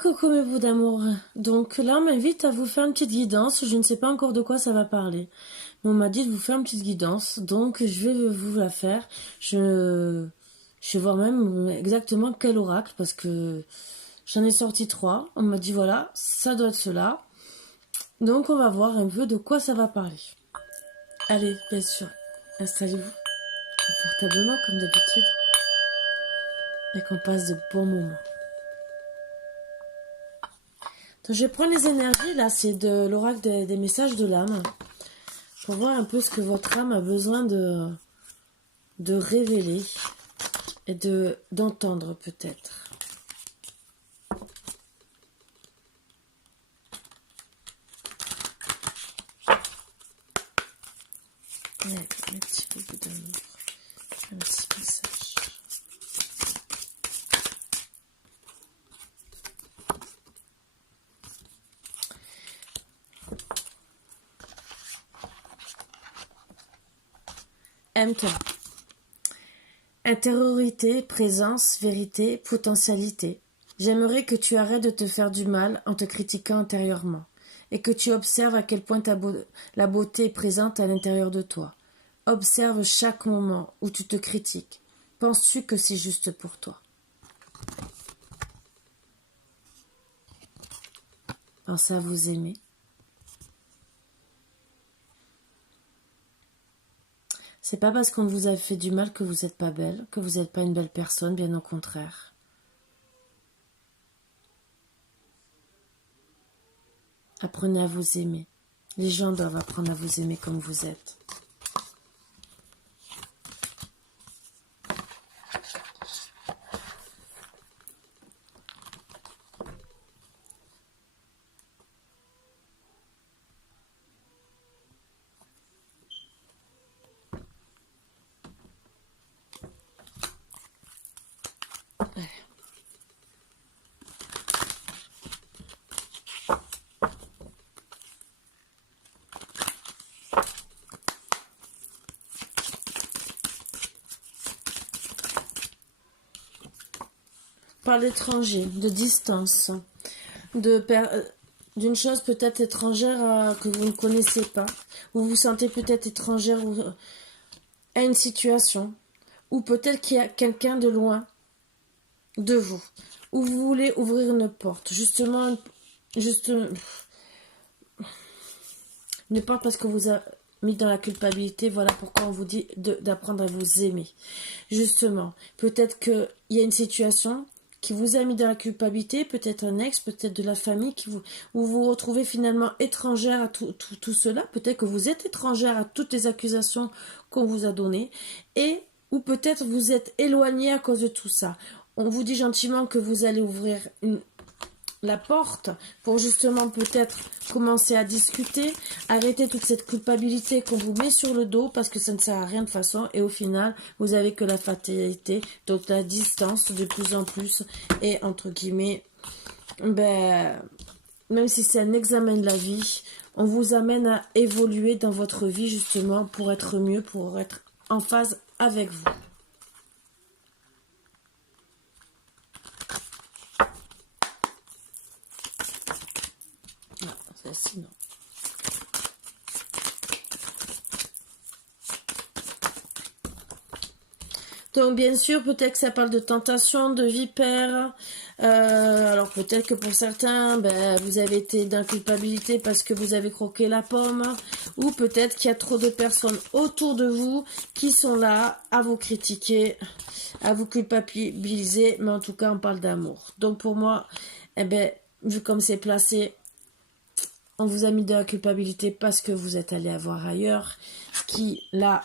Coucou mes bouts d'amour. Donc là, on m'invite à vous faire une petite guidance. Je ne sais pas encore de quoi ça va parler. Mais on m'a dit de vous faire une petite guidance. Donc je vais vous la faire. Je vais voir même exactement quel oracle. Parce que j'en ai sorti 3. On m'a dit voilà, ça doit être cela. Donc on va voir un peu de quoi ça va parler. Allez, bien sûr, installez-vous confortablement comme d'habitude. Et qu'on passe de bons moments. Donc, je vais prendre les énergies, là, c'est de l'oracle des messages de l'âme, pour voir un peu ce que votre âme a besoin de révéler et d'entendre peut-être. Un petit peu d'amour, un petit message. Aime-toi. Intériorité, présence, vérité, potentialité. J'aimerais que tu arrêtes de te faire du mal en te critiquant intérieurement et que tu observes à quel point la beauté est présente à l'intérieur de toi. Observe chaque moment où tu te critiques. Penses-tu que c'est juste pour toi? Pensez à vous aimer. C'est pas parce qu'on vous a fait du mal que vous n'êtes pas belle, que vous n'êtes pas une belle personne, bien au contraire. Apprenez à vous aimer. Les gens doivent apprendre à vous aimer comme vous êtes. Par l'étranger, de distance, d'une chose peut-être étrangère que vous ne connaissez pas, ou vous vous sentez peut-être étrangère à une situation, ou peut-être qu'il y a quelqu'un de loin de vous, où vous voulez ouvrir une porte, justement, ne pas parce que vous avez mis dans la culpabilité, voilà pourquoi on vous dit d'apprendre à vous aimer. Justement, peut-être qu'il y a une situation qui vous a mis dans la culpabilité, peut-être un ex, peut-être de la famille, où vous vous retrouvez finalement étrangère à tout cela, peut-être que vous êtes étrangère à toutes les accusations qu'on vous a données, et ou peut-être vous êtes éloigné à cause de tout ça. On vous dit gentiment que vous allez ouvrir la porte pour justement peut-être commencer à discuter, arrêter toute cette culpabilité qu'on vous met sur le dos parce que ça ne sert à rien de façon et au final vous avez que la fatalité, donc la distance de plus en plus et entre guillemets même si c'est un examen de la vie, on vous amène à évoluer dans votre vie justement pour être mieux, pour être en phase avec vous. Sinon. Donc bien sûr, peut-être que ça parle de tentation, de vipère. Alors peut-être que pour certains, vous avez été d'inculpabilité parce que vous avez croqué la pomme. Ou peut-être qu'il y a trop de personnes autour de vous qui sont là à vous critiquer, à vous culpabiliser. Mais en tout cas, on parle d'amour. Donc pour moi, vu comme c'est placé, on vous a mis de la culpabilité parce que vous êtes allé voir ailleurs. Ce qui, là,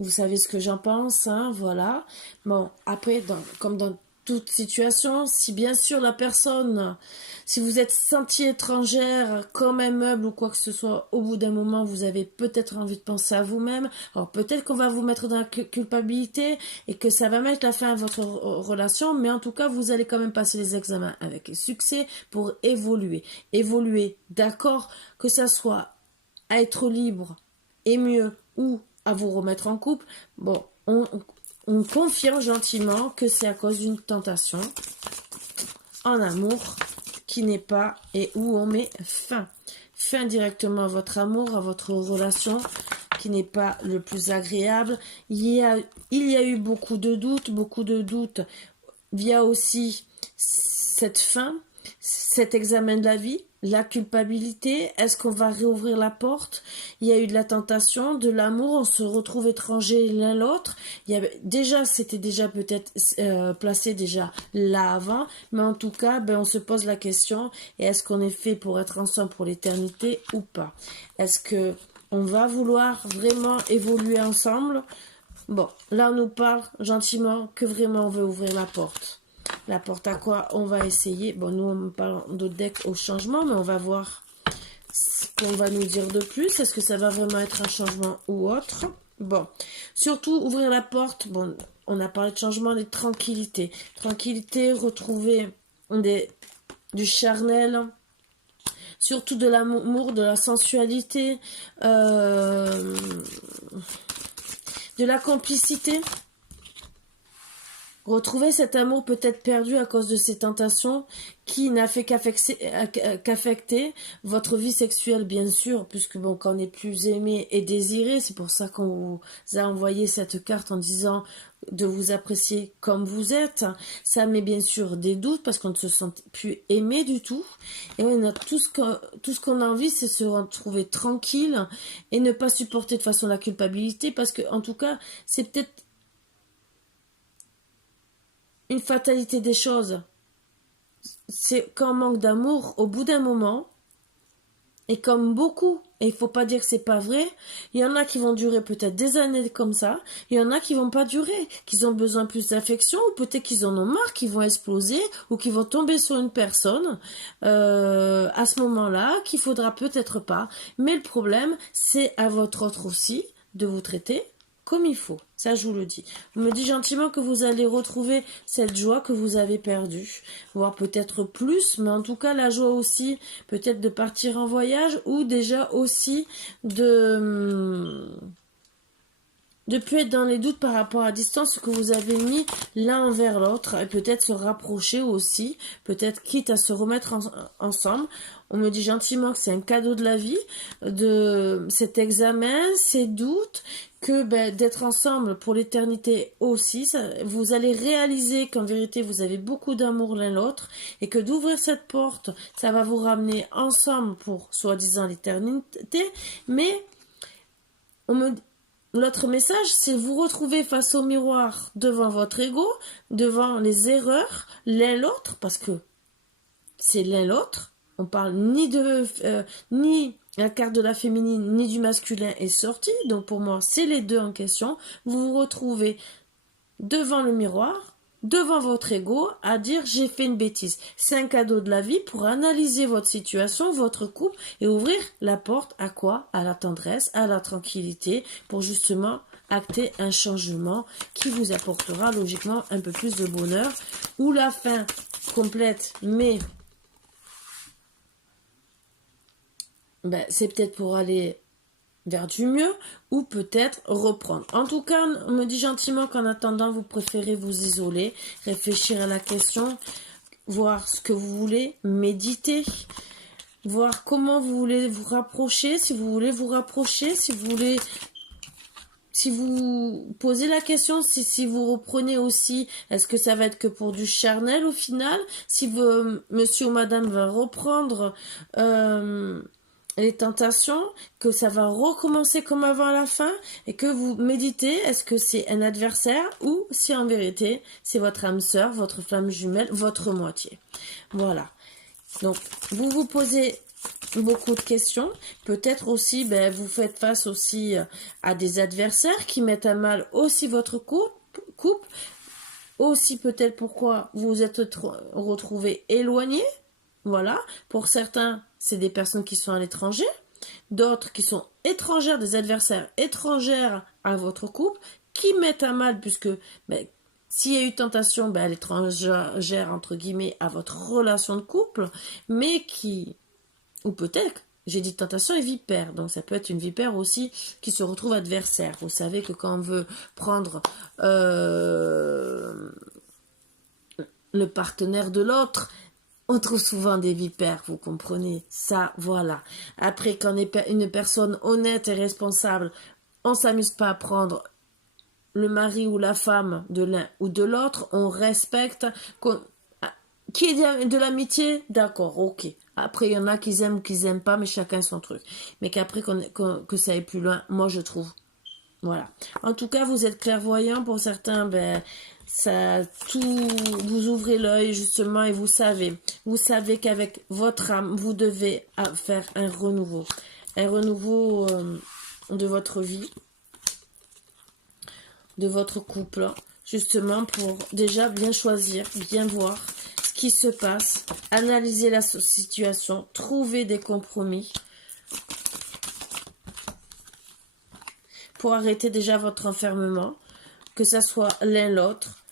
vous savez ce que j'en pense, hein, voilà. Bon, après, comme dans toute situation, si bien sûr la personne, si vous êtes sentie étrangère comme un meuble ou quoi que ce soit, au bout d'un moment, vous avez peut-être envie de penser à vous-même. Alors peut-être qu'on va vous mettre dans la culpabilité et que ça va mettre la fin à votre relation, mais en tout cas, vous allez quand même passer les examens avec succès pour évoluer. Évoluer, d'accord, que ça soit à être libre et mieux ou à vous remettre en couple. Bon, on confirme gentiment que c'est à cause d'une tentation. en amour qui n'est pas et où on met fin. Fin directement à votre amour, à votre relation qui n'est pas le plus agréable. Il y a eu beaucoup de doutes, via aussi cette fin, cet examen de la vie, la culpabilité, est-ce qu'on va réouvrir la porte? Il y a eu de la tentation, de l'amour, on se retrouve étrangers l'un l'autre. C'était déjà peut-être placé déjà là avant, mais en tout cas, on se pose la question, et est-ce qu'on est fait pour être ensemble pour l'éternité ou pas? Est-ce que on va vouloir vraiment évoluer ensemble? Bon, là on nous parle gentiment que vraiment on veut ouvrir la porte. La porte à quoi? On va essayer. Bon, nous on parle d'autres decks au changement, mais on va voir ce qu'on va nous dire de plus. Est-ce que ça va vraiment être un changement ou autre? Bon, surtout ouvrir la porte. Bon, on a parlé de changement, de tranquillité. Tranquillité, retrouver du charnel, surtout de l'amour, de la sensualité, de la complicité. Retrouver cet amour peut-être perdu à cause de ces tentations qui n'a fait qu'affecter votre vie sexuelle, bien sûr, puisque bon, quand on est plus aimé et désiré, c'est pour ça qu'on vous a envoyé cette carte en disant de vous apprécier comme vous êtes. Ça met bien sûr des doutes parce qu'on ne se sent plus aimé du tout. Et on a tout ce qu'on a envie, c'est se retrouver tranquille et ne pas supporter de façon la culpabilité, parce que en tout cas, c'est peut-être une fatalité des choses. C'est qu'un manque d'amour, au bout d'un moment, et comme beaucoup, et il faut pas dire que c'est pas vrai, il y en a qui vont durer peut-être des années comme ça, il y en a qui vont pas durer, qu'ils ont besoin plus d'affection, ou peut-être qu'ils en ont marre, qu'ils vont exploser, ou qu'ils vont tomber sur une personne à ce moment-là, qu'il faudra peut-être pas. Mais le problème, c'est à votre autre aussi de vous traiter comme il faut, ça je vous le dis. On me dit gentiment que vous allez retrouver cette joie que vous avez perdue, voire peut-être plus, mais en tout cas la joie aussi, peut-être de partir en voyage, ou déjà aussi de plus être dans les doutes par rapport à la distance que vous avez mis l'un envers l'autre, et peut-être se rapprocher aussi, peut-être quitte à se remettre ensemble. On me dit gentiment que c'est un cadeau de la vie, de cet examen, ces doutes, que d'être ensemble pour l'éternité aussi, vous allez réaliser qu'en vérité vous avez beaucoup d'amour l'un l'autre, et que d'ouvrir cette porte, ça va vous ramener ensemble pour soi-disant l'éternité, mais l'autre message, c'est vous retrouver face au miroir devant votre ego, devant les erreurs l'un l'autre, parce que c'est l'un l'autre. On parle ni la carte de la féminine ni du masculin est sortie, donc pour moi c'est les deux en question. Vous vous retrouvez devant le miroir, devant votre ego, à dire j'ai fait une bêtise. C'est un cadeau de la vie pour analyser votre situation, votre couple, et ouvrir la porte à quoi? À la tendresse, à la tranquillité, pour justement acter un changement qui vous apportera logiquement un peu plus de bonheur, ou la fin complète, mais c'est peut-être pour aller vers du mieux, ou peut-être reprendre. En tout cas, on me dit gentiment qu'en attendant, vous préférez vous isoler, réfléchir à la question, voir ce que vous voulez, méditer, voir comment vous voulez vous rapprocher, si vous voulez vous rapprocher, si vous posez la question, si vous reprenez aussi, est-ce que ça va être que pour du charnel au final? Si monsieur ou madame va reprendre les tentations, que ça va recommencer comme avant à la fin, et que vous méditez, est-ce que c'est un adversaire, ou si en vérité c'est votre âme sœur, votre flamme jumelle, votre moitié. Voilà. Donc vous vous posez beaucoup de questions, peut-être aussi vous faites face aussi à des adversaires qui mettent à mal aussi votre couple, aussi peut-être pourquoi vous vous êtes retrouvés éloignés. Voilà, pour certains, c'est des personnes qui sont à l'étranger, d'autres qui sont étrangères, des adversaires étrangères à votre couple, qui mettent à mal, puisque s'il y a eu tentation, elle est étrangère, entre guillemets, à votre relation de couple, mais ou peut-être, j'ai dit tentation et vipère, donc ça peut être une vipère aussi qui se retrouve adversaire. Vous savez que quand on veut prendre le partenaire de l'autre, On trouve souvent des vipères, vous comprenez. Ça, voilà. Après, quand on est une personne honnête et responsable, on s'amuse pas à prendre le mari ou la femme de l'un ou de l'autre. On respecte. Qui est de l'amitié, d'accord, ok. Après, il y en a qui aiment ou qui n'aiment pas, mais chacun son truc. Mais qu'après, que ça aille plus loin, moi, je trouve. Voilà. En tout cas, vous êtes clairvoyant. Pour certains, ben, ça, tout, vous ouvrez l'œil, justement, et vous savez. Vous savez qu'avec votre âme, vous devez faire un renouveau. Un renouveau de votre vie, de votre couple, justement, pour déjà bien choisir, bien voir ce qui se passe, analyser la situation, trouver des compromis pour arrêter déjà votre enfermement, que ça soit l'un l'autre,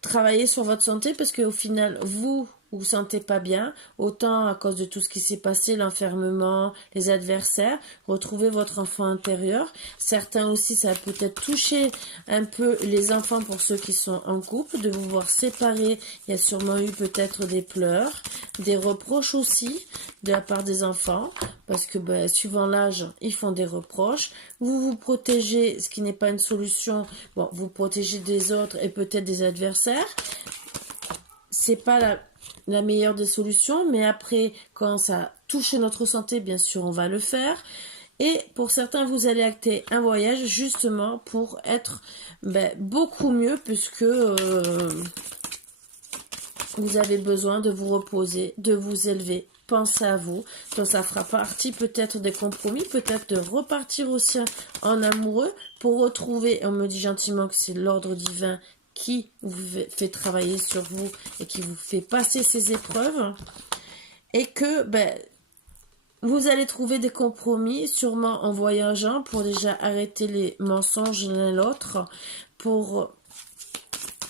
travailler sur votre santé parce qu'au final, vous vous sentez pas bien, autant à cause de tout ce qui s'est passé, l'enfermement, les adversaires, retrouvez votre enfant intérieur. Certains aussi, ça a peut-être touché un peu les enfants pour ceux qui sont en couple, de vous voir séparés. Il y a sûrement eu peut-être des pleurs, des reproches aussi de la part des enfants, parce que ben, suivant l'âge, ils font des reproches. Vous vous protégez, ce qui n'est pas une solution. Bon, vous protégez des autres et peut-être des adversaires. C'est pas la meilleure des solutions, mais après, quand ça touche notre santé, bien sûr, on va le faire. Et pour certains, vous allez acter un voyage justement pour être beaucoup mieux, puisque vous avez besoin de vous reposer, de vous élever. Pensez à vous. Donc ça fera partie peut-être des compromis, peut-être de repartir aussi en amoureux pour retrouver, on me dit gentiment que c'est l'ordre divin qui vous fait travailler sur vous et qui vous fait passer ces épreuves, et que vous allez trouver des compromis sûrement en voyageant pour déjà arrêter les mensonges l'un l'autre, pour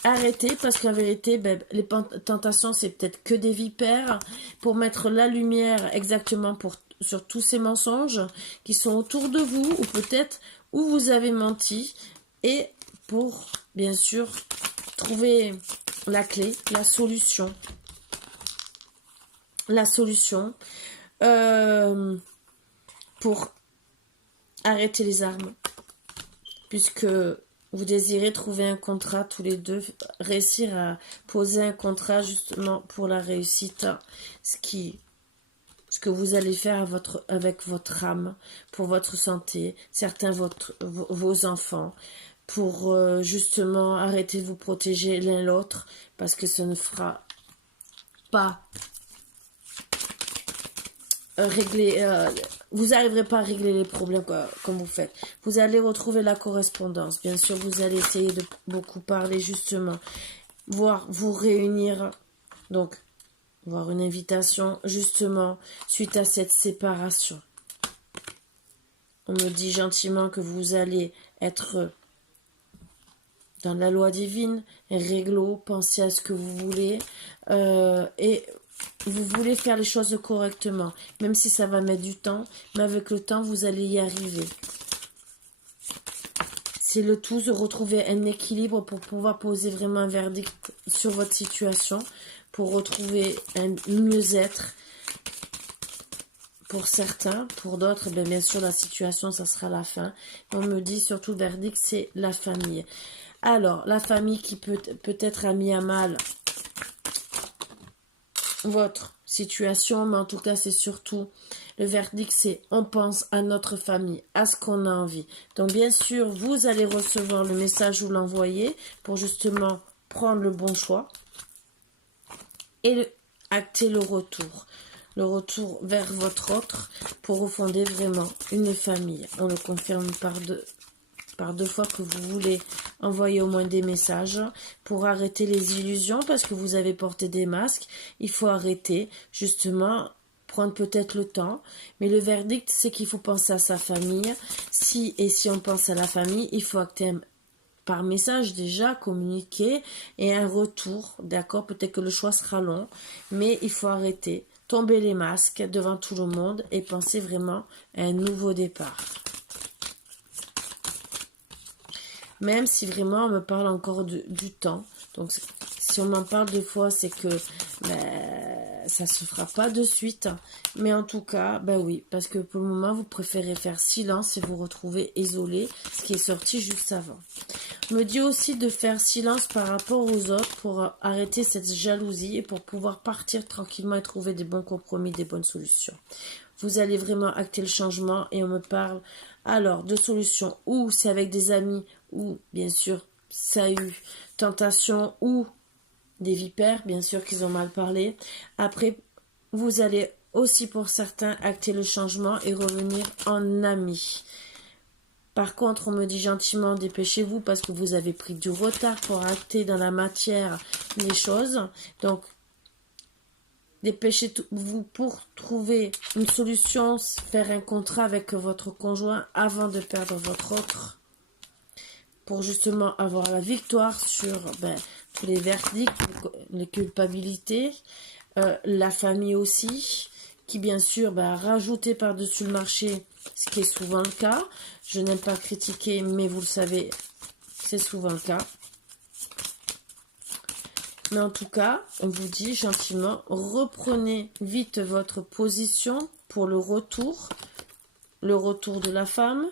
arrêter, parce qu'en vérité les tentations c'est peut-être que des vipères, pour mettre la lumière exactement sur tous ces mensonges qui sont autour de vous, ou peut-être où vous avez menti, et pour bien sûr trouver la clé, la solution pour arrêter les armes, puisque vous désirez trouver un contrat tous les deux, réussir à poser un contrat justement pour la réussite, ce que vous allez faire avec votre âme, pour votre santé, certains vos enfants, pour justement arrêter de vous protéger l'un l'autre, parce que ça ne fera pas régler, vous n'arriverez pas à régler les problèmes comme vous faites. Vous allez retrouver la correspondance. Bien sûr, vous allez essayer de beaucoup parler justement, voir vous réunir, donc voir une invitation justement suite à cette séparation. On me dit gentiment que vous allez être dans la loi divine, réglo, pensez à ce que vous voulez, et vous voulez faire les choses correctement, même si ça va mettre du temps, mais avec le temps, vous allez y arriver. C'est le tout de retrouver un équilibre pour pouvoir poser vraiment un verdict sur votre situation, pour retrouver un mieux-être pour certains, pour d'autres, bien sûr, la situation, ça sera la fin. On me dit surtout le verdict, c'est la famille. Alors, la famille qui peut-être a mis à mal votre situation, mais en tout cas, c'est surtout le verdict, c'est on pense à notre famille, à ce qu'on a envie. Donc, bien sûr, vous allez recevoir le message ou l'envoyer pour justement prendre le bon choix et acter le retour vers votre autre pour refonder vraiment une famille. On le confirme par deux fois que vous voulez envoyer au moins des messages pour arrêter les illusions, parce que vous avez porté des masques. Il faut arrêter, justement, prendre peut-être le temps. Mais le verdict, c'est qu'il faut penser à sa famille. Si on pense à la famille, il faut acter par message déjà, communiquer et un retour. D'accord, peut-être que le choix sera long, mais il faut arrêter. Tomber les masques devant tout le monde et penser vraiment à un nouveau départ. Même si vraiment on me parle encore du temps. Donc si on m'en parle des fois, c'est que ça se fera pas de suite. Mais en tout cas, ben oui, parce que pour le moment, vous préférez faire silence et vous retrouver isolé, ce qui est sorti juste avant. On me dit aussi de faire silence par rapport aux autres pour arrêter cette jalousie et pour pouvoir partir tranquillement et trouver des bons compromis, des bonnes solutions. Vous allez vraiment acter le changement et on me parle alors de solutions ou c'est avec des amis ou bien sûr ça a eu tentation ou des vipères, bien sûr qu'ils ont mal parlé. Après, vous allez aussi pour certains acter le changement et revenir en amis. Par contre, on me dit gentiment, dépêchez-vous parce que vous avez pris du retard pour acter dans la matière les choses. Donc, dépêchez-vous pour trouver une solution, faire un contrat avec votre conjoint avant de perdre votre autre. Pour justement avoir la victoire sur tous les verdicts, les culpabilités, la famille aussi, qui bien sûr a rajouté par-dessus le marché, ce qui est souvent le cas. Je n'aime pas critiquer, mais vous le savez, c'est souvent le cas. Mais en tout cas, on vous dit gentiment, reprenez vite votre position pour le retour de la femme,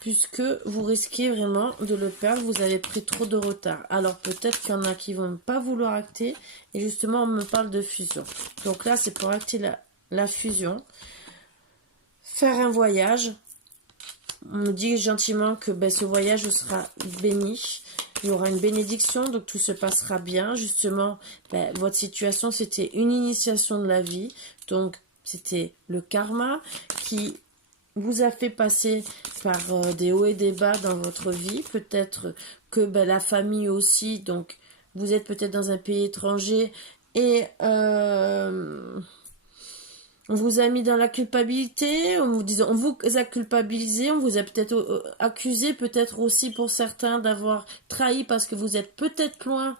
puisque vous risquez vraiment de le perdre, vous avez pris trop de retard. Alors peut-être qu'il y en a qui ne vont pas vouloir acter, et justement on me parle de fusion. Donc là c'est pour acter la fusion, faire un voyage. On me dit gentiment que ce voyage sera béni, il y aura une bénédiction, donc tout se passera bien. Justement, votre situation c'était une initiation de la vie, donc c'était le karma qui vous a fait passer par des hauts et des bas dans votre vie. Peut-être que la famille aussi, donc vous êtes peut-être dans un pays étranger et on vous a mis dans la culpabilité, on vous a culpabilisé, on vous a peut-être accusé, peut-être aussi pour certains d'avoir trahi parce que vous êtes peut-être loin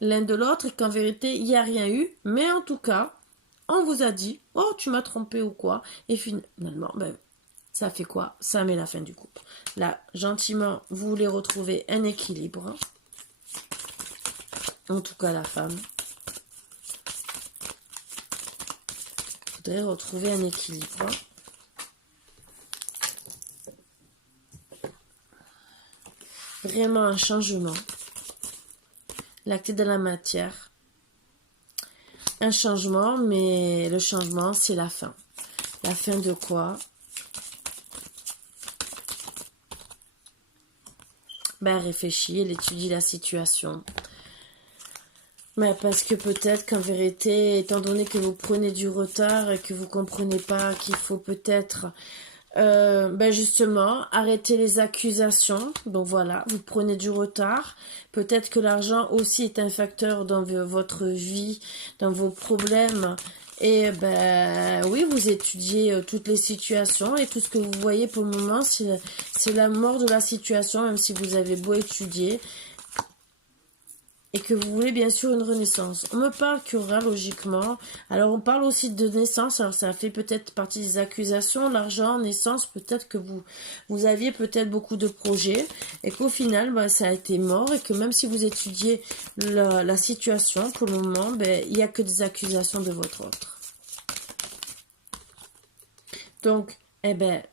l'un de l'autre et qu'en vérité il n'y a rien eu, mais en tout cas on vous a dit « Oh, tu m'as trompé ou quoi ?» et finalement, ça fait quoi? Ça met la fin du couple. Là, gentiment, vous voulez retrouver un équilibre. En tout cas, la femme. Vous voudrez retrouver un équilibre. Vraiment un changement. L'acte de la matière. Un changement, mais le changement, c'est la fin. La fin de quoi? Réfléchis, elle étudie la situation. Parce que peut-être qu'en vérité, étant donné que vous prenez du retard et que vous comprenez pas qu'il faut peut-être justement arrêter les accusations. Donc voilà, vous prenez du retard. Peut-être que l'argent aussi est un facteur dans votre vie, dans vos problèmes. Et oui, vous étudiez toutes les situations et tout ce que vous voyez pour le moment, c'est la mort de la situation, même si vous avez beau étudier. Et que vous voulez bien sûr une renaissance. On me parle qu'il y aura logiquement. Alors on parle aussi de naissance. Alors ça fait peut-être partie des accusations. L'argent, naissance, peut-être que vous aviez peut-être beaucoup de projets. Et qu'au final, ça a été mort. Et que même si vous étudiez la situation, pour le moment, il n'y a que des accusations de votre autre. Donc,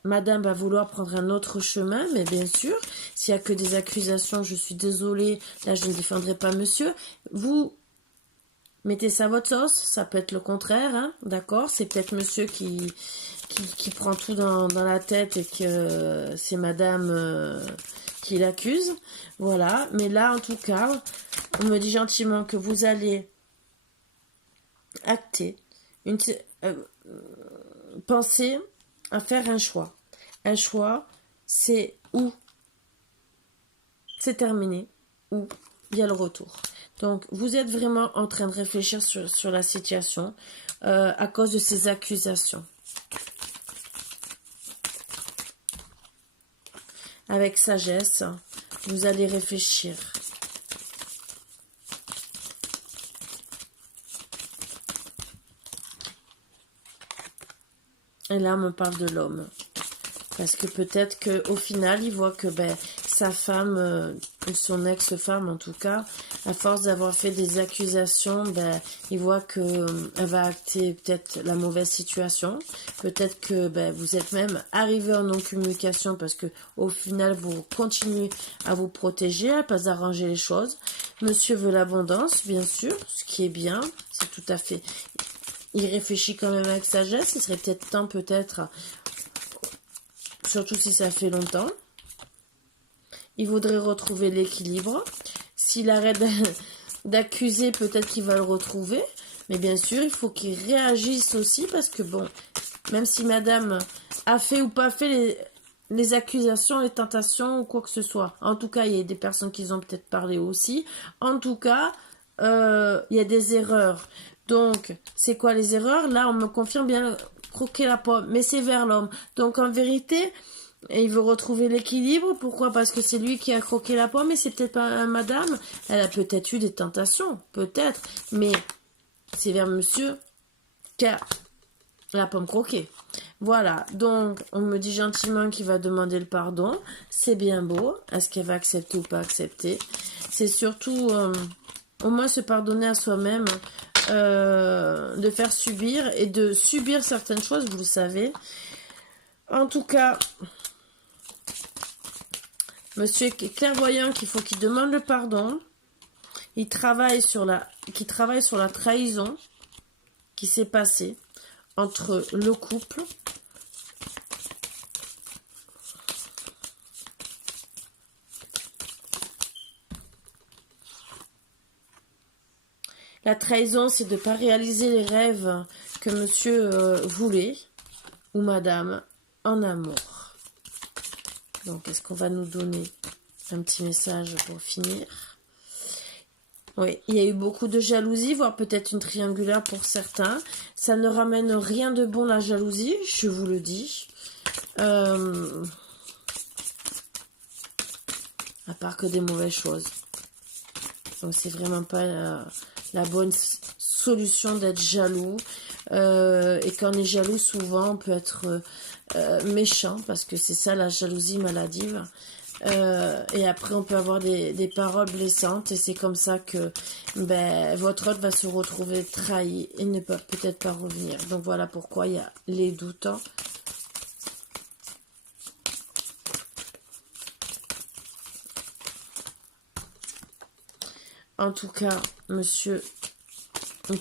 madame va vouloir prendre un autre chemin, mais bien sûr, s'il n'y a que des accusations, je suis désolée, là je ne défendrai pas monsieur. Vous mettez ça à votre sauce, ça peut être le contraire, hein, d'accord? C'est peut-être monsieur qui prend tout dans la tête et que c'est madame qui l'accuse. Voilà, mais là en tout cas, on me dit gentiment que vous allez acter, penser à faire un choix. Un choix, c'est où c'est terminé, ou il y a le retour. Donc, vous êtes vraiment en train de réfléchir sur la situation à cause de ces accusations. Avec sagesse, vous allez réfléchir. Et là, on me parle de l'homme. Parce que peut-être qu'au final, il voit que sa femme, ou son ex-femme en tout cas, à force d'avoir fait des accusations, ben, il voit que elle va acter peut-être la mauvaise situation. Peut-être que ben, vous êtes même arrivé en non-communication parce que au final, vous continuez à vous protéger, à pas arranger les choses. Monsieur veut l'abondance, bien sûr, ce qui est bien, c'est tout à fait... Il réfléchit quand même avec sagesse, il serait peut-être temps, peut-être, surtout si ça fait longtemps. Il voudrait retrouver l'équilibre. S'il arrête d'accuser, peut-être qu'il va le retrouver. Mais bien sûr, il faut qu'il réagisse aussi parce que bon, même si madame a fait ou pas fait les accusations, les tentations ou quoi que ce soit. En tout cas, il y a des personnes qui ont peut-être parlé aussi. En tout cas, il y a des erreurs. Donc, c'est quoi les erreurs? Là, on me confirme bien croquer la pomme, mais c'est vers l'homme. Donc, en vérité... Et il veut retrouver l'équilibre. Pourquoi? Parce que c'est lui qui a croqué la pomme et c'est peut-être pas madame. Elle a peut-être eu des tentations. Peut-être. Mais c'est vers monsieur qui a la pomme croquée. Voilà. Donc, on me dit gentiment qu'il va demander le pardon. C'est bien beau. Est-ce qu'elle va accepter ou pas accepter? C'est surtout, au moins se pardonner à soi-même. De faire subir et de subir certaines choses, vous le savez. En tout cas... Monsieur est clairvoyant qu'il faut qu'il demande le pardon. Il travaille sur la trahison qui s'est passée entre le couple. La trahison, c'est de ne pas réaliser les rêves que monsieur voulait ou madame en amour. Donc, est-ce qu'on va nous donner un petit message pour finir? Oui, il y a eu beaucoup de jalousie, voire peut-être une triangulaire pour certains. Ça ne ramène rien de bon, la jalousie, je vous le dis. À part que des mauvaises choses. Donc, c'est vraiment pas la bonne solution d'être jaloux. Et quand on est jaloux, souvent, on peut être... méchant, parce que c'est ça la jalousie maladive, et après on peut avoir des paroles blessantes et c'est comme ça que ben, votre autre va se retrouver trahi et ne peut peut-être pas revenir. Donc voilà pourquoi il y a les doutes. En tout cas, monsieur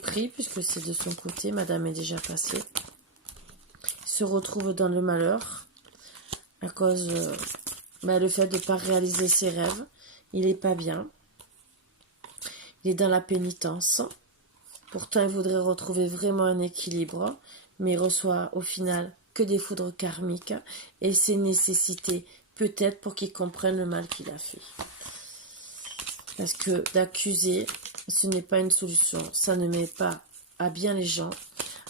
prie, puisque c'est de son côté, madame est déjà passée, se retrouve dans le malheur à cause le fait de ne pas réaliser ses rêves. Il n'est pas bien, il est dans la pénitence. Pourtant il voudrait retrouver vraiment un équilibre, mais il reçoit au final que des foudres karmiques et c'est nécessité peut-être pour qu'il comprenne le mal qu'il a fait. Parce que d'accuser, ce n'est pas une solution, ça ne met pas à bien les gens.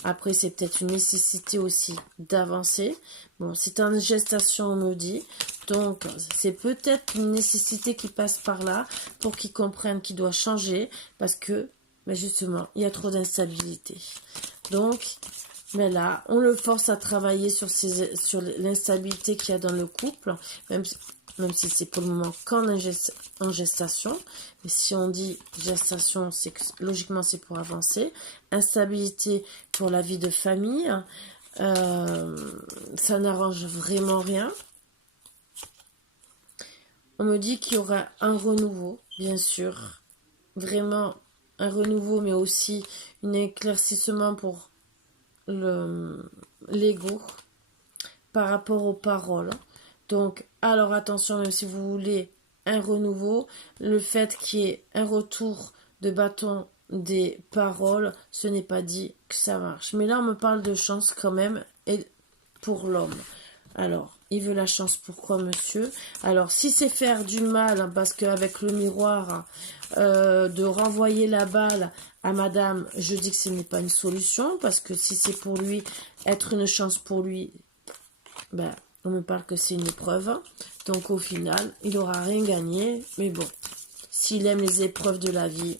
Après, c'est peut-être une nécessité aussi d'avancer. Bon, c'est en gestation, on me dit. Donc, c'est peut-être une nécessité qui passe par là pour qu'ils comprennent qu'il doit changer. Parce que, mais justement, il y a trop d'instabilité. Donc, mais là, on le force à travailler sur l'instabilité qu'il y a dans le couple. Même si c'est pour le moment qu'en gestation. Mais si on dit gestation, c'est que logiquement c'est pour avancer. Instabilité pour la vie de famille. Ça n'arrange vraiment rien. On me dit qu'il y aura un renouveau, bien sûr. Vraiment un renouveau, mais aussi un éclaircissement pour l'ego par rapport aux paroles. Donc, alors attention, même si vous voulez un renouveau, le fait qu'il y ait un retour de bâton des paroles, ce n'est pas dit que ça marche. Mais là, on me parle de chance quand même et pour l'homme. Alors, il veut la chance, pourquoi monsieur? Alors, si c'est faire du mal, parce qu'avec le miroir, de renvoyer la balle à madame, je dis que ce n'est pas une solution, parce que si c'est pour lui, être une chance pour lui, ben... on me parle que c'est une épreuve. Donc au final, il n'aura rien gagné. Mais bon, s'il aime les épreuves de la vie,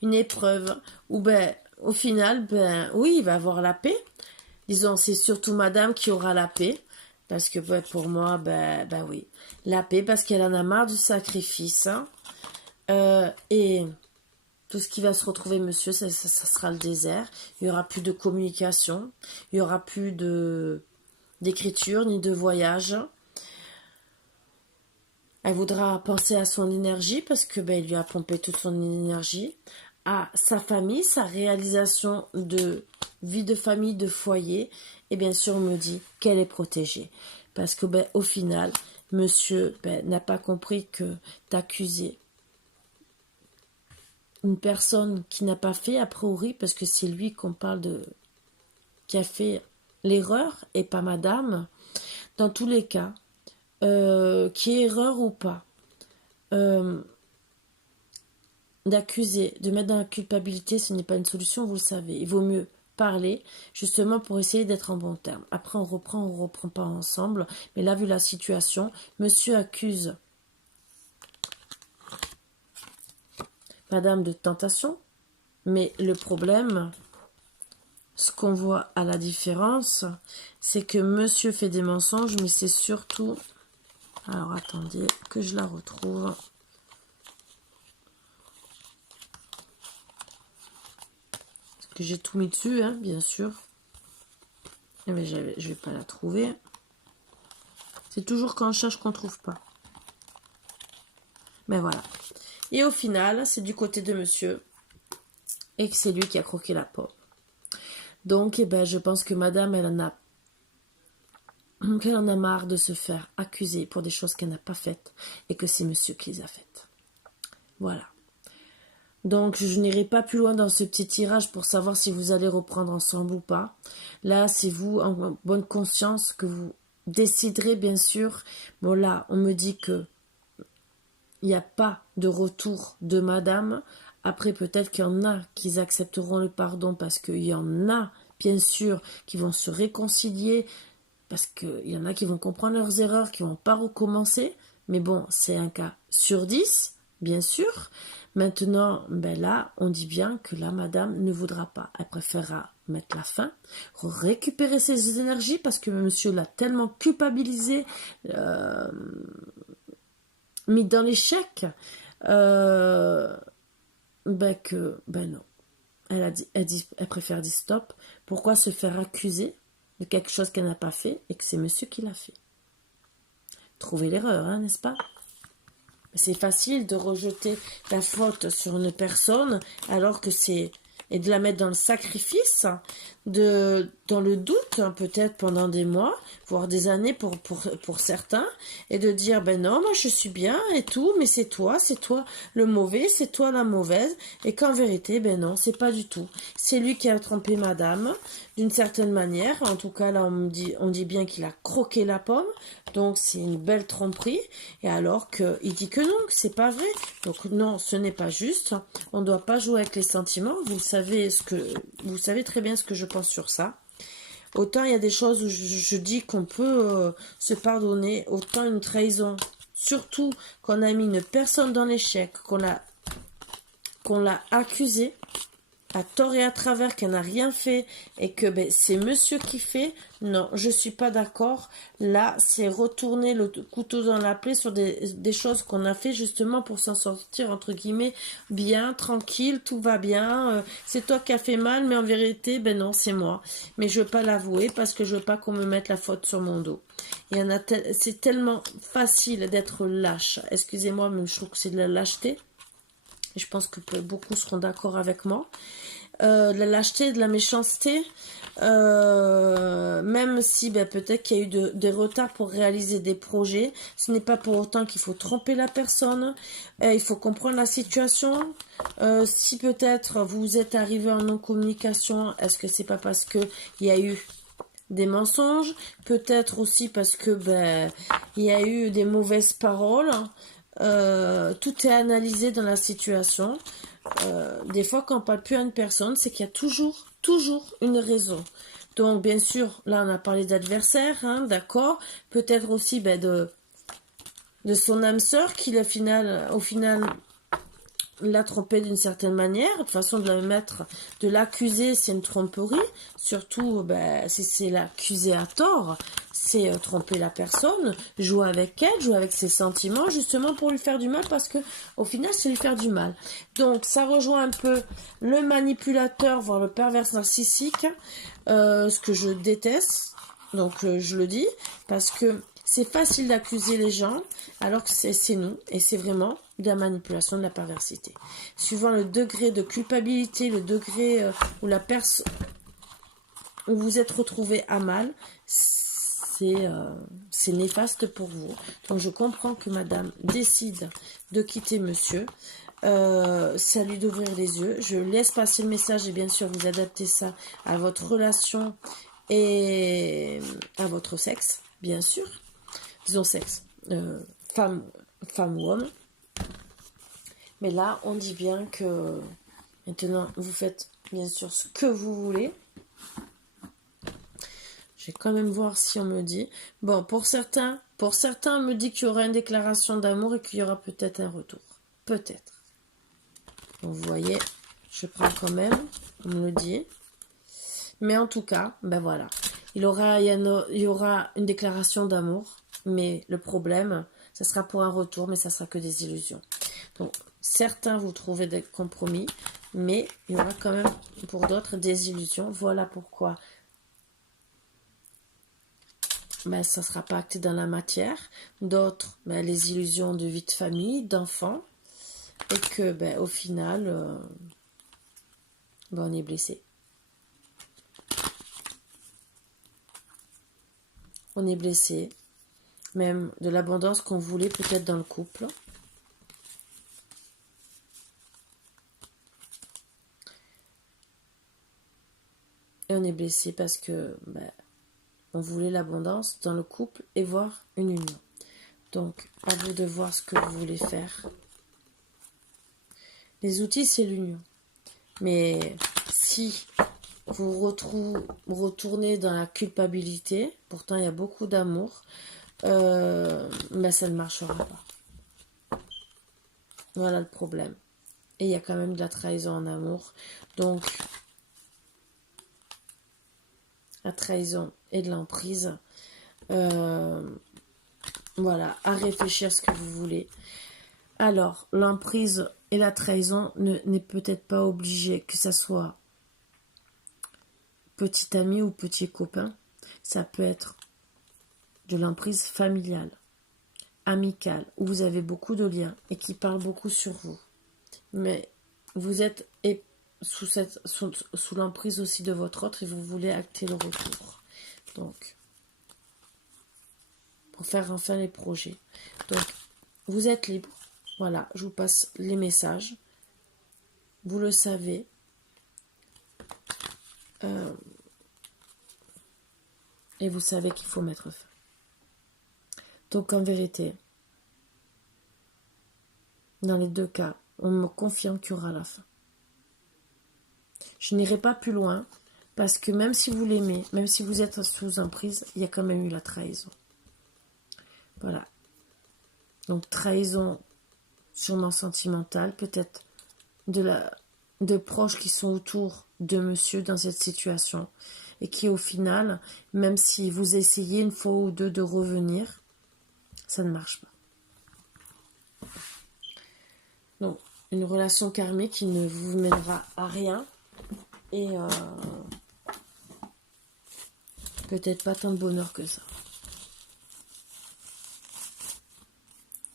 une épreuve où ben au final, ben oui, il va avoir la paix. Disons, c'est surtout madame qui aura la paix. Parce que pour moi, oui. La paix, parce qu'elle en a marre du sacrifice. Hein. Et tout ce qui va se retrouver, monsieur, ça sera le désert. Il n'y aura plus de communication. Il n'y aura plus d'écriture ni de voyage. Elle voudra penser à son énergie parce que il lui a pompé toute son énergie. À sa famille, sa réalisation de vie de famille, de foyer. Et bien sûr, on me dit qu'elle est protégée. Parce que au final, monsieur n'a pas compris que d'accuser une personne qui n'a pas fait, a priori, parce que c'est lui qu'on parle de... qui a fait l'erreur et pas madame. Dans tous les cas, qui est erreur ou pas, d'accuser, de mettre dans la culpabilité, ce n'est pas une solution, vous le savez. Il vaut mieux parler, justement pour essayer d'être en bon terme. Après, on reprend pas ensemble. Mais là, vu la situation, monsieur accuse madame de tentation. Mais le problème, ce qu'on voit à la différence, c'est que monsieur fait des mensonges, mais c'est surtout... Alors, attendez, que je la retrouve... que j'ai tout mis dessus, hein, bien sûr. Mais je vais pas la trouver. C'est toujours quand on cherche qu'on trouve pas. Mais voilà. Et au final, c'est du côté de monsieur. Et que c'est lui qui a croqué la pomme. Donc, je pense que madame, elle en a marre de se faire accuser pour des choses qu'elle n'a pas faites. Et que c'est monsieur qui les a faites. Voilà. Donc, je n'irai pas plus loin dans ce petit tirage pour savoir si vous allez reprendre ensemble ou pas. Là, c'est vous, en bonne conscience, que vous déciderez, bien sûr. Bon, là, on me dit que il n'y a pas de retour de madame. Après, peut-être qu'il y en a qui accepteront le pardon parce qu'il y en a, bien sûr, qui vont se réconcilier. Parce qu'il y en a qui vont comprendre leurs erreurs, qui ne vont pas recommencer. Mais bon, c'est un cas sur 10, bien sûr. Maintenant, là, on dit bien que la madame ne voudra pas. Elle préférera mettre la fin, récupérer ses énergies parce que monsieur l'a tellement culpabilisé, mis dans l'échec, que, non. Elle préfère dire stop. Pourquoi se faire accuser de quelque chose qu'elle n'a pas fait et que c'est monsieur qui l'a fait? Trouver l'erreur, hein, n'est-ce pas? C'est facile de rejeter la faute sur une personne alors que c'est... et de la mettre dans le sacrifice, dans le doute, hein, peut-être pendant des mois, voire des années pour certains, et de dire, non, moi je suis bien et tout, mais c'est toi le mauvais, c'est toi la mauvaise, et qu'en vérité, non, c'est pas du tout. C'est lui qui a trompé madame, d'une certaine manière, en tout cas là on dit bien qu'il a croqué la pomme, donc c'est une belle tromperie, et alors qu'il dit que non, que c'est pas vrai. Donc non, ce n'est pas juste, on ne doit pas jouer avec les sentiments, vous savez très bien ce que je pense sur ça. Autant il y a des choses où je dis qu'on peut se pardonner, autant une trahison, surtout qu'on a mis une personne dans l'échec, qu'on l'a accusée à tort et à travers, qu'elle n'a rien fait et que c'est monsieur qui fait, non, je suis pas d'accord. Là, c'est retourner le couteau dans la plaie sur des choses qu'on a fait justement pour s'en sortir, entre guillemets, bien, tranquille, tout va bien, c'est toi qui as fait mal, mais en vérité, non, c'est moi. Mais je veux pas l'avouer parce que je veux pas qu'on me mette la faute sur mon dos. C'est tellement facile d'être lâche. Excusez-moi, mais je trouve que c'est de la lâcheté. Et je pense que beaucoup seront d'accord avec moi. De la lâcheté, de la méchanceté, même si peut-être qu'il y a eu des retards pour réaliser des projets, ce n'est pas pour autant qu'il faut tromper la personne, il faut comprendre la situation. Si peut-être vous êtes arrivé en non-communication, est-ce que c'est pas parce que il y a eu des mensonges, peut-être aussi parce que il y a eu des mauvaises paroles. Tout est analysé dans la situation. Des fois, quand on parle plus à une personne, c'est qu'il y a toujours une raison. Donc, bien sûr, là, on a parlé d'adversaire, hein, d'accord. Peut-être aussi de son âme sœur qui, au final, l'a trompé d'une certaine manière. De façon de l'accuser, c'est une tromperie. Surtout, si c'est l'accusé à tort, c'est tromper la personne, jouer avec elle, jouer avec ses sentiments, justement pour lui faire du mal, parce que au final, c'est lui faire du mal. Donc, ça rejoint un peu le manipulateur, voire le pervers narcissique, ce que je déteste. Donc, je le dis, parce que c'est facile d'accuser les gens, alors que c'est nous, et c'est vraiment de la manipulation, de la perversité. Suivant le degré de culpabilité, le degré où la personne, où vous êtes retrouvé à mal, c'est néfaste pour vous. Donc je comprends que madame décide de quitter monsieur. C'est à lui d'ouvrir les yeux. Je laisse passer le message et bien sûr vous adaptez ça à votre relation et à votre sexe, bien sûr. Disons sexe, femme ou homme. Mais là, on dit bien que maintenant, vous faites bien sûr ce que vous voulez. Je vais quand même voir si on me dit. Bon, pour certains, on me dit qu'il y aura une déclaration d'amour et qu'il y aura peut-être un retour. Peut-être. Donc, vous voyez, je prends quand même, on me le dit. Mais en tout cas, ben voilà. Il y aura une déclaration d'amour, mais le problème, ça sera pour un retour, mais ça sera que des illusions. Donc, certains vous trouvez des compromis, mais il y aura quand même pour d'autres des illusions. Voilà pourquoi ben, ça ne sera pas acté dans la matière. D'autres, ben, les illusions de vie de famille, d'enfants, et que ben, au final, ben, on est blessé. On est blessé, même de l'abondance qu'on voulait peut-être dans le couple. Et on est blessé parce que ben, on voulait l'abondance dans le couple et voir une union. Donc, à vous de voir ce que vous voulez faire. Les outils, c'est l'union. Mais si vous retournez dans la culpabilité, pourtant il y a beaucoup d'amour, ben ça ne marchera pas. Voilà le problème. Et il y a quand même de la trahison en amour. Donc, la trahison et de l'emprise. Voilà, à réfléchir ce que vous voulez. Alors, l'emprise et la trahison n'est peut-être pas obligé que ça soit petit ami ou petit copain. Ça peut être de l'emprise familiale, amicale, où vous avez beaucoup de liens et qui parle beaucoup sur vous. Mais vous êtes sous l'emprise aussi de votre autre et vous voulez acter le retour. Donc, pour faire enfin les projets. Donc, vous êtes libre. Voilà, je vous passe les messages. Vous le savez. Et vous savez qu'il faut mettre fin. Donc, en vérité, dans les deux cas, on me confirme qu'il y aura la fin. Je n'irai pas plus loin, parce que même si vous l'aimez, même si vous êtes sous emprise, il y a quand même eu la trahison. Voilà. Donc, trahison sûrement sentimentale, peut-être de proches qui sont autour de monsieur dans cette situation, et qui au final, même si vous essayez une fois ou deux de revenir, ça ne marche pas. Donc, une relation karmique qui ne vous mènera à rien, et peut-être pas tant de bonheur que ça.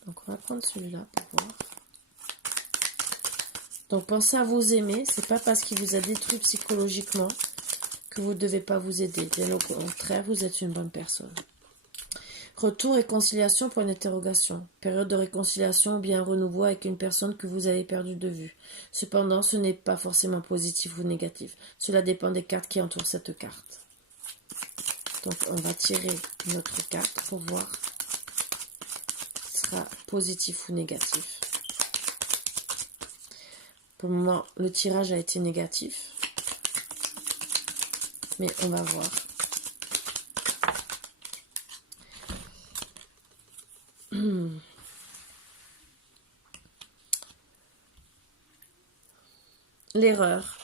Donc on va prendre celui-là pour voir. Donc pensez à vous aimer. C'est pas parce qu'il vous a détruit psychologiquement que vous ne devez pas vous aider. Bien au contraire, vous êtes une bonne personne. Retour, réconciliation, point d'interrogation. Période de réconciliation ou bien renouveau avec une personne que vous avez perdue de vue. Cependant, ce n'est pas forcément positif ou négatif. Cela dépend des cartes qui entourent cette carte. Donc on va tirer notre carte pour voir si ce sera positif ou négatif. Pour le moment, le tirage a été négatif. Mais on va voir. L'erreur.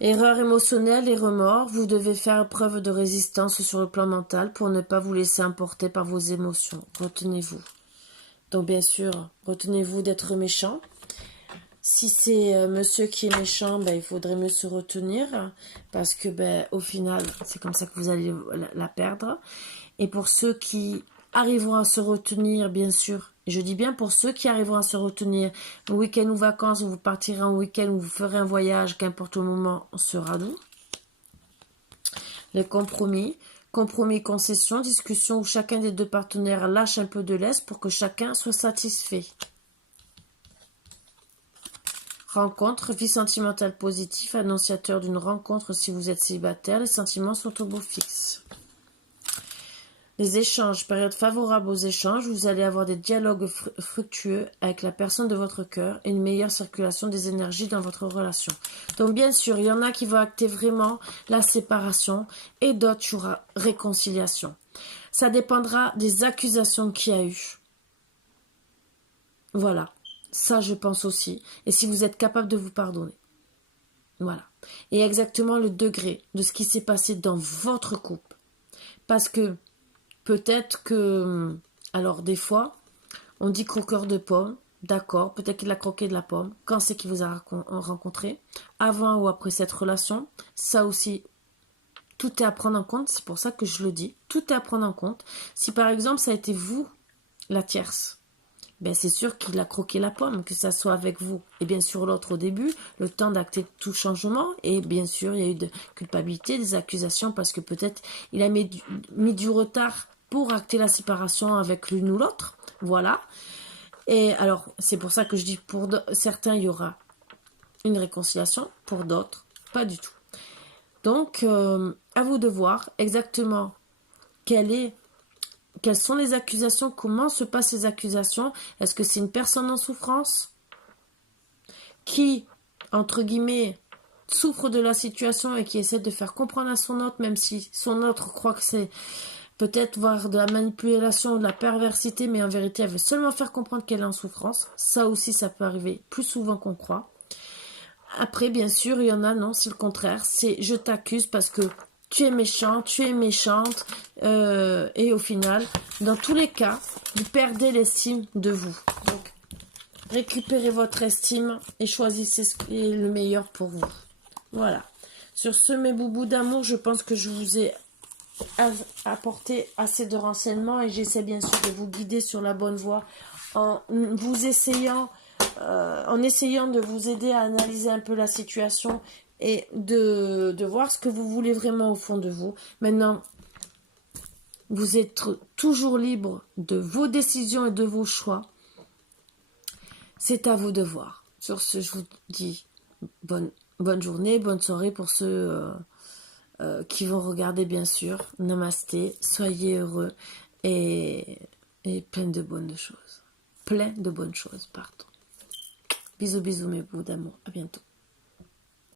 Erreur émotionnelle et remords, vous devez faire preuve de résistance sur le plan mental pour ne pas vous laisser emporter par vos émotions. Retenez-vous. Donc bien sûr, retenez-vous d'être méchant. Si c'est monsieur qui est méchant, ben, il faudrait mieux se retenir parce que ben, au final, c'est comme ça que vous allez la perdre. Et pour ceux qui arriveront à se retenir, bien sûr, et je dis bien pour ceux qui arriveront à se retenir, un week-end ou vacances, où vous partirez en week-end, où vous ferez un voyage, qu'importe le moment, sera doux. Les compromis, concessions, discussions où chacun des deux partenaires lâche un peu de lest pour que chacun soit satisfait. Rencontre, vie sentimentale positive, annonciateur d'une rencontre si vous êtes célibataire, les sentiments sont au beau fixe. Les échanges, période favorable aux échanges, vous allez avoir des dialogues fructueux avec la personne de votre cœur et une meilleure circulation des énergies dans votre relation. Donc bien sûr, il y en a qui vont acter vraiment la séparation et d'autres il y aura réconciliation. Ça dépendra des accusations qu'il y a eu. Voilà, ça je pense aussi. Et si vous êtes capable de vous pardonner. Voilà. Et exactement le degré de ce qui s'est passé dans votre couple. Parce que peut-être que, alors des fois, on dit croqueur de pommes, d'accord, peut-être qu'il a croqué de la pomme, quand c'est qu'il vous a rencontré, avant ou après cette relation, ça aussi, tout est à prendre en compte, c'est pour ça que je le dis, tout est à prendre en compte. Si par exemple ça a été vous, la tierce, ben c'est sûr qu'il a croqué la pomme, que ça soit avec vous. Et bien sûr l'autre au début, le temps d'acter tout changement, et bien sûr il y a eu de culpabilité, des accusations, parce que peut-être il a mis du retard pour acter la séparation avec l'une ou l'autre, voilà. Et alors, c'est pour ça que je dis, pour certains, il y aura une réconciliation, pour d'autres, pas du tout. Donc, à vous de voir exactement quelles sont les accusations, comment se passent les accusations. Est-ce que c'est une personne en souffrance qui, entre guillemets, souffre de la situation et qui essaie de faire comprendre à son autre, même si son autre croit que c'est peut-être voir de la manipulation ou de la perversité, mais en vérité, elle veut seulement faire comprendre qu'elle est en souffrance. Ça aussi, ça peut arriver plus souvent qu'on croit. Après, bien sûr, il y en a, non, c'est le contraire. C'est je t'accuse parce que tu es méchant, tu es méchante. Et au final, dans tous les cas, vous perdez l'estime de vous. Donc, récupérez votre estime et choisissez ce qui est le meilleur pour vous. Voilà. Sur ce, mes boubous d'amour, je pense que je vous ai apporter assez de renseignements et j'essaie bien sûr de vous guider sur la bonne voie en essayant de vous aider à analyser un peu la situation et de voir ce que vous voulez vraiment au fond de vous. Maintenant, vous êtes toujours libre de vos décisions et de vos choix. C'est à vous de voir. Sur ce, je vous dis bonne journée, bonne soirée pour ceux qui vont regarder, bien sûr. Namasté, soyez heureux et plein de bonnes choses. Plein de bonnes choses, pardon. Bisous, bisous mes bouts d'amour. À bientôt.